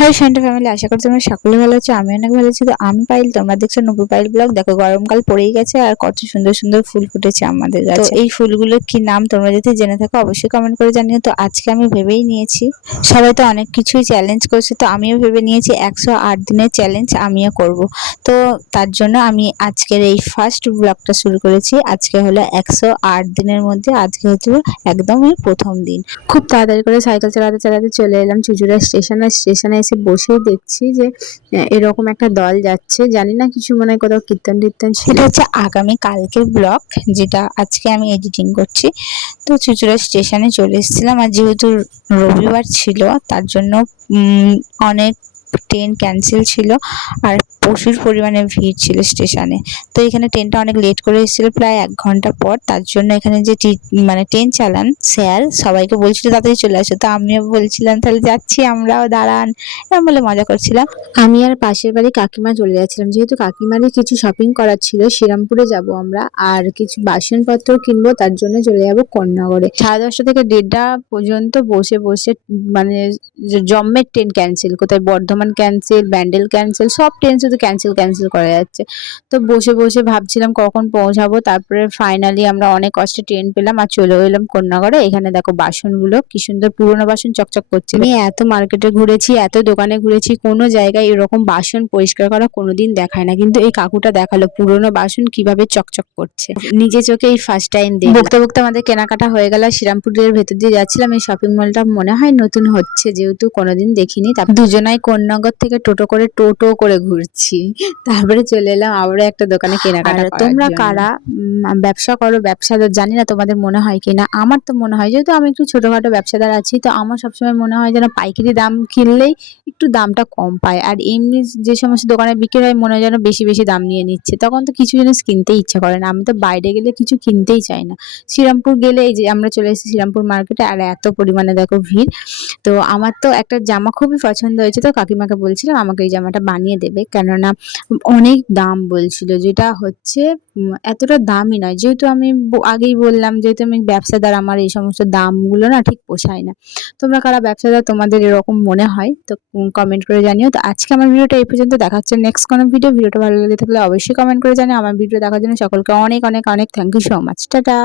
High Shanta family, আশা করি তোমরা সকলে ভালো আছো। আমি অনেক ভালো আছি। তো আমি পাইল, তোমরা দেখছো নূপুর পাইল ব্লগ। দেখো গরমকাল পড়েই গেছে আর কত সুন্দর সুন্দর ফুল ফুটেছে আমাদের গাছে। তো এই ফুলগুলোর কি নাম তোমরা যদি জেনে থাকো অবশ্যই কমেন্ট করে জানিও। তো আজকে আমি ভেবেই নিয়েছি, সবাই তো অনেক কিছুই চ্যালেঞ্জ করছে, তো আমিও ভেবে নিয়েছি 108 দিনের চ্যালেঞ্জ আমিও করব। তো তার জন্য আমি আজকের এই ফার্স্ট ব্লগটা শুরু করেছি। আজকে হলো 108 দিনের মধ্যে আজকে হচ্ছে একদমই প্রথম দিন। খুব তাড়াতাড়ি করে সাইকেল চালাতে চালাতে চলে এলাম চুঁচুড়া স্টেশনে। স্টেশনে এসে বসেই দেখছি যে এরকম একটা দল যাচ্ছে, জানি না কিছু মনে হয় কোথাও কীর্তন টীর্তন ছিল। এটা হচ্ছে আগামী কালকের ব্লগ, যেটা আজকে আমি এডিটিং করছি। তো চুঁচুড়া স্টেশনে চলে এসেছিলাম, আর যেহেতু রবিবার ছিল তার জন্য অনেক ট্রেন ক্যান্সেল ছিল আর প্রচুর পরিমাণে ভিড় ছিল স্টেশনে। তো এখানে ট্রেনটা অনেক লেট করে এসেছিল, প্রায় 1 ঘন্টা পর। তার জন্য এখানে যে ট্রেন চালান স্যার সবাইকে বলছিল তাড়াতাড়ি চলে আসো। তো আমিও বলছিলাম তাহলে যাচ্ছি, আমরাও দাঁড়ান, এরকম বলে মজা করছিলাম। আমি আর পাশের বাড়ি কাকিমা চলে যাচ্ছিলাম, যেহেতু কাকিমারই কিছু শপিং করার ছিল। শ্রীরামপুরে যাব আমরা, আর কিছু বাসনপত্র কিনবো, তার জন্য চলে যাব কোন্নগরে। 10:30 থেকে 1:30 পর্যন্ত বসে বসে মানে জম্মের ট্রেন ক্যান্সেল, কোথায় বর্ধমান ক্যান্সেল, ব্যান্ডেল ক্যান্সেল, সব ট্রেন শুধু ক্যান্সেল ক্যান্সেল করা যাচ্ছে। তো বসে বসে ভাবছিলাম কখন পৌঁছাবো। তারপরে ফাইনালি আমরা অনেক কষ্টে ট্রেন পেলাম আর চলে এলাম কোন্নগরে। এখানে দেখো বাসনগুলো কি সুন্দর, পুরোনো বাসন চকচক করছে। আমি এত মার্কেটে ঘুরেছি, এত দোকানে ঘুরেছি, কোনো জায়গায় এরকম বাসন পরিষ্কার করা কোনোদিন দেখায় না, কিন্তু এই কাকুটা দেখালো পুরোনো বাসন কিভাবে চকচক করছে। নিজে চোখে এই ফার্স্ট টাইম দেখলাম। বকতে বকতে আমাদের কেনাকাটা হয়ে গেল। শ্রীরামপুরের ভেতর দিয়ে যাচ্ছিলাম। এই শপিং মলটা মনে হয় নতুন হচ্ছে, যেহেতু কোনোদিন দেখিনি। তারপর দুজনাই কোন্নগর থেকে টোটো করে ঘুরছি। তারপরে চলে এলাম আবারও একটা দোকানে কেনাকাটা করার জন্য। তোমরা কারা ব্যবসা করো, ব্যবসাদার, জানি না তোমাদের মনে হয় কিনা। আমার তো মনে হয়, যেহেতু আমি একটু ছোটখাটো ব্যবসাদার আছি, তো আমার সবসময় মনে হয় যেন পাইকারি দাম কিনলেই একটু দামটা কম পায়, আর এমনি যে সমস্ত দোকানে বিক্রি হয় মনে হয় যেন বেশি বেশি দাম নিয়ে নিচ্ছে, তখন তো কিছু জিনিস কিনতেই ইচ্ছা করে না। আমি তো বাইরে গেলে কিছু কিনতেই চাই না। শ্রীরামপুর গেলে এই যে আমরা চলে এসেছি শ্রীরামপুর মার্কেটে, আর এত পরিমাণে দেখো ভিড়। তো আমার তো একটা জামা খুবই পছন্দ হয়েছে, তো কাকিমাকে বলছিলাম আমাকে এই জামাটা বানিয়ে দেবে, কেননা অনেক দাম বলছিল, যেটা হচ্ছে এতটা দামই নয়। যেহেতু আমি আগেই বললাম, যেহেতু আমি ব্যবসাদার, আমার এই সমস্ত দামগুলো না ঠিক পোষায় না। তোমরা কারা ব্যবসাদার, তোমাদের এরকম মনে হয় তো কমেন্ট করে জানিও। তো আজকে আমার ভিডিওটা এই পর্যন্ত, দেখা হচ্ছে নেক্সট কোনো ভিডিওটা ভালো লেগে থাকলে অবশ্যই কমেন্ট করে জানিও। আমার ভিডিও দেখার জন্য সকলকে অনেক অনেক অনেক thank you so much. Tata.